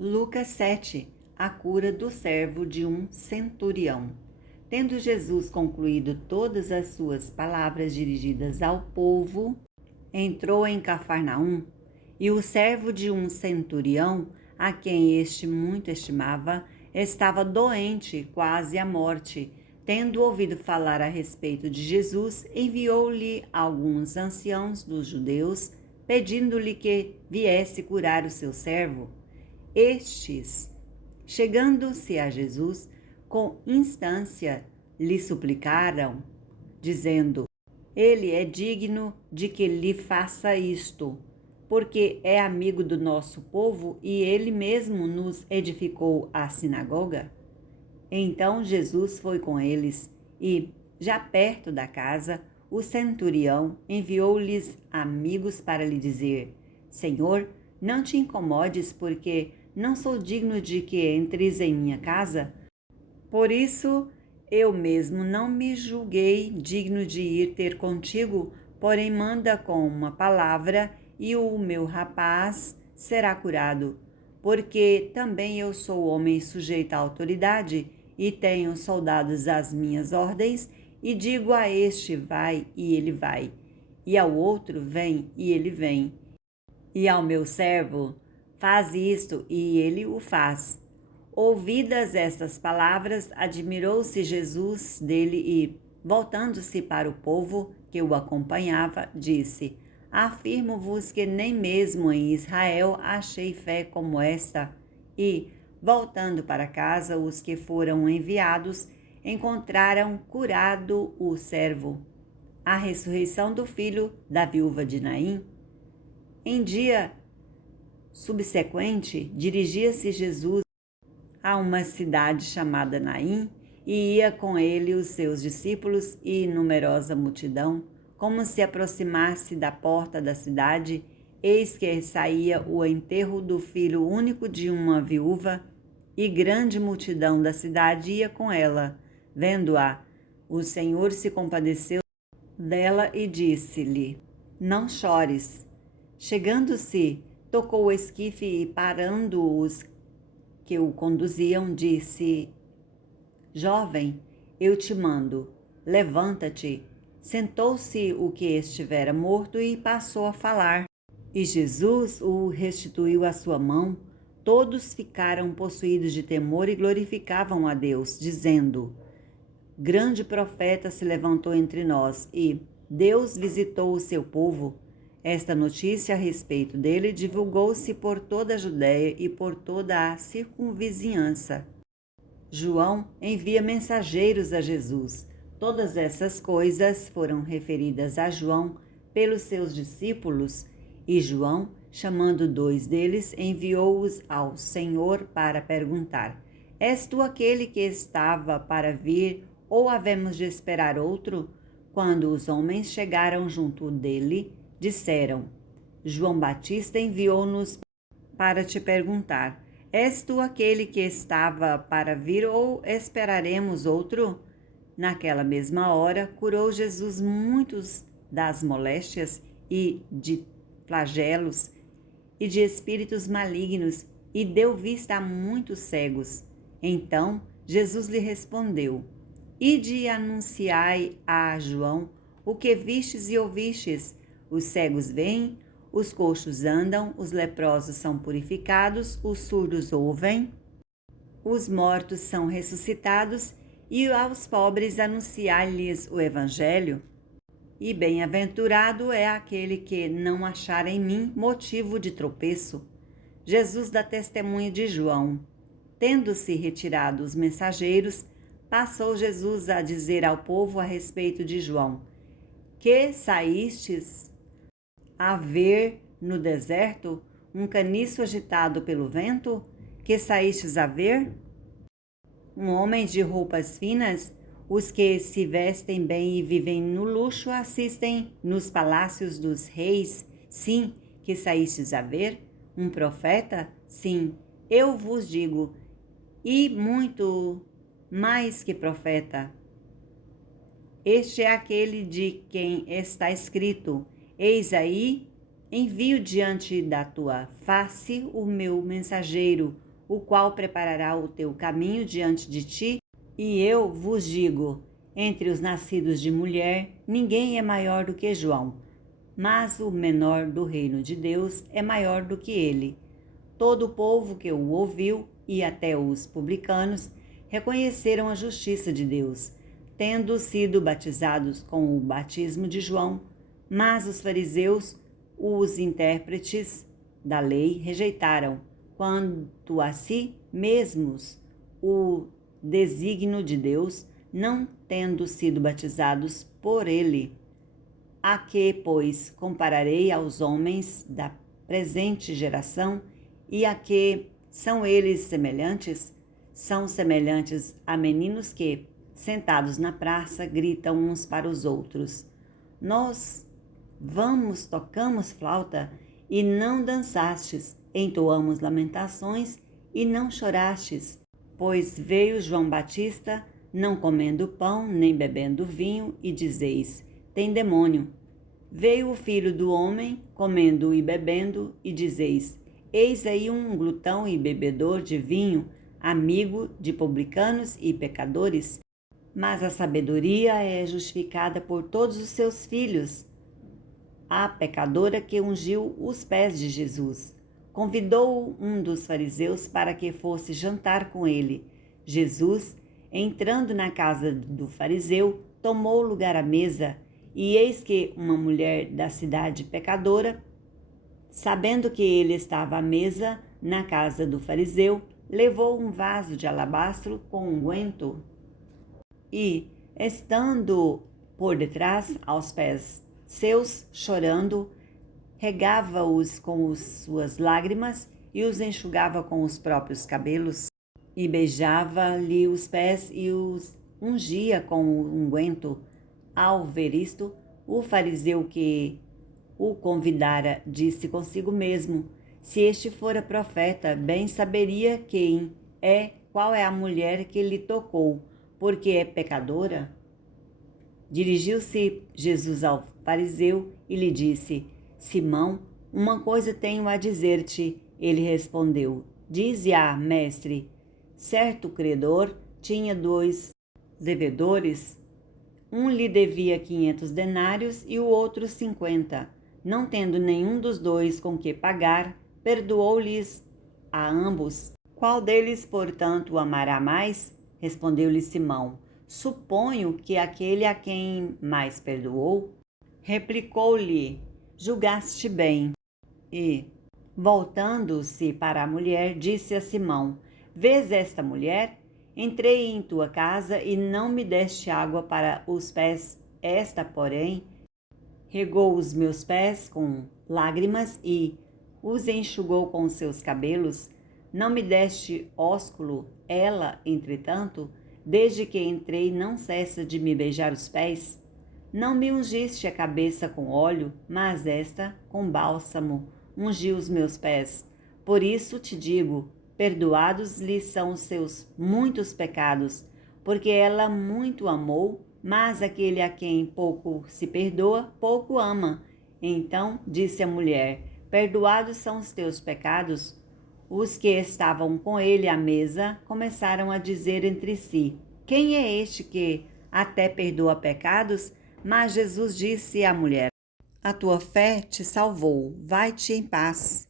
Lucas 7. A cura do servo de um centurião. Tendo Jesus concluído todas as suas palavras dirigidas ao povo, entrou em Cafarnaum, e o servo de um centurião, a quem este muito estimava, estava doente, quase à morte. Tendo ouvido falar a respeito de Jesus, enviou-lhe alguns anciãos dos judeus, pedindo-lhe que viesse curar o seu servo. Estes, chegando-se a Jesus, com instância lhe suplicaram, dizendo: Ele é digno de que lhe faça isto, porque é amigo do nosso povo e ele mesmo nos edificou a sinagoga. Então Jesus foi com eles e, já perto da casa, o centurião enviou-lhes amigos para lhe dizer: Senhor, não te incomodes, porque não sou digno de que entres em minha casa. Por isso, eu mesmo não me julguei digno de ir ter contigo, porém manda com uma palavra e o meu rapaz será curado. Porque também eu sou homem sujeito à autoridade e tenho soldados às minhas ordens, e digo a este: vai, e ele vai, e ao outro: vem, e ele vem, e ao meu servo: faz isto, e ele o faz. Ouvidas estas palavras, admirou-se Jesus dele e, voltando-se para o povo que o acompanhava, disse: Afirmo-vos que nem mesmo em Israel achei fé como esta. E, voltando para casa, os que foram enviados encontraram curado o servo. A ressurreição do filho da viúva de Naim. Em dia subsequente, dirigia-se Jesus a uma cidade chamada Naim, e ia com ele os seus discípulos e numerosa multidão. Como se aproximasse da porta da cidade, eis que saía o enterro do filho único de uma viúva, e grande multidão da cidade ia com ela. Vendo-a, o Senhor se compadeceu dela e disse-lhe: Não chores. Chegando-se, tocou o esquife e, parando os que o conduziam, disse: Jovem, eu te mando, levanta-te. Sentou-se o que estivera morto e passou a falar. E Jesus o restituiu à sua mão. Todos ficaram possuídos de temor e glorificavam a Deus, dizendo: Grande profeta se levantou entre nós e Deus visitou o seu povo. Esta notícia a respeito dele divulgou-se por toda a Judéia e por toda a circunvizinhança. João envia mensageiros a Jesus. Todas essas coisas foram referidas a João pelos seus discípulos, e João, chamando 2 deles, enviou-os ao Senhor para perguntar: És tu aquele que estava para vir, ou havemos de esperar outro? Quando os homens chegaram junto dele, disseram: João Batista enviou-nos para te perguntar: És tu aquele que estava para vir ou esperaremos outro? Naquela mesma hora, curou Jesus muitos das moléstias e de flagelos e de espíritos malignos, e deu vista a muitos cegos. Então Jesus lhe respondeu: Ide e anunciai a João o que vistes e ouvistes: os cegos veem, os coxos andam, os leprosos são purificados, os surdos ouvem, os mortos são ressuscitados, e aos pobres anunciar-lhes o Evangelho. E bem-aventurado é aquele que não achar em mim motivo de tropeço. Jesus dá testemunho de João. Tendo-se retirado os mensageiros, passou Jesus a dizer ao povo a respeito de João: Que saístes a ver no deserto um caniço agitado pelo vento? Que saístes a ver? Um homem de roupas finas? Os que se vestem bem e vivem no luxo assistem nos palácios dos reis? Sim, que saístes a ver? Um profeta? Sim, eu vos digo, e muito mais que profeta. Este é aquele de quem está escrito: Eis aí, envio diante da tua face o meu mensageiro, o qual preparará o teu caminho diante de ti. E eu vos digo, entre os nascidos de mulher, ninguém é maior do que João, mas o menor do reino de Deus é maior do que ele. Todo o povo que o ouviu, e até os publicanos, reconheceram a justiça de Deus, tendo sido batizados com o batismo de João. Mas os fariseus, os intérpretes da lei, rejeitaram, quanto a si mesmos, o desígnio de Deus, não tendo sido batizados por ele. A que, pois, compararei aos homens da presente geração, e a que são eles semelhantes? São semelhantes a meninos que, sentados na praça, gritam uns para os outros: Nós vamos, tocamos flauta, e não dançastes, entoamos lamentações, e não chorastes. Pois veio João Batista, não comendo pão, nem bebendo vinho, e dizeis: tem demônio. Veio o Filho do Homem, comendo e bebendo, e dizeis: eis aí um glutão e bebedor de vinho, amigo de publicanos e pecadores. Mas a sabedoria é justificada por todos os seus filhos. A pecadora que ungiu os pés de Jesus convidou um dos fariseus para que fosse jantar com ele. Jesus, entrando na casa do fariseu, tomou lugar à mesa, e eis que uma mulher da cidade pecadora, sabendo que ele estava à mesa na casa do fariseu, levou um vaso de alabastro com unguento e, estando por detrás aos pés seus, chorando, regava-os com suas lágrimas e os enxugava com os próprios cabelos, e beijava-lhe os pés e os ungia com o unguento. Ao ver isto, o fariseu que o convidara disse consigo mesmo: se este fora profeta, bem saberia qual é a mulher que lhe tocou, porque é pecadora. Dirigiu-se Jesus ao fariseu e lhe disse: Simão, uma coisa tenho a dizer-te. Ele respondeu: dize-a, mestre. Certo credor tinha 2 devedores. Um lhe devia 500 denários e o outro 50. Não tendo nenhum dos dois com que pagar, perdoou-lhes a ambos. Qual deles, portanto, o amará mais? Respondeu-lhe Simão: suponho que aquele a quem mais perdoou. Replicou-lhe: julgaste bem. E, voltando-se para a mulher, disse a Simão: vês esta mulher? Entrei em tua casa e não me deste água para os pés. Esta, porém, regou os meus pés com lágrimas e os enxugou com os seus cabelos. Não me deste ósculo. Ela, entretanto, desde que entrei, não cessa de me beijar os pés. Não me ungiste a cabeça com óleo, mas esta, com bálsamo, ungiu os meus pés. Por isso te digo: perdoados lhe são os seus muitos pecados, porque ela muito amou, mas aquele a quem pouco se perdoa, pouco ama. Então disse a mulher: perdoados são os teus pecados. Os que estavam com ele à mesa começaram a dizer entre si: quem é este que até perdoa pecados? Mas Jesus disse à mulher: a tua fé te salvou, vai-te em paz.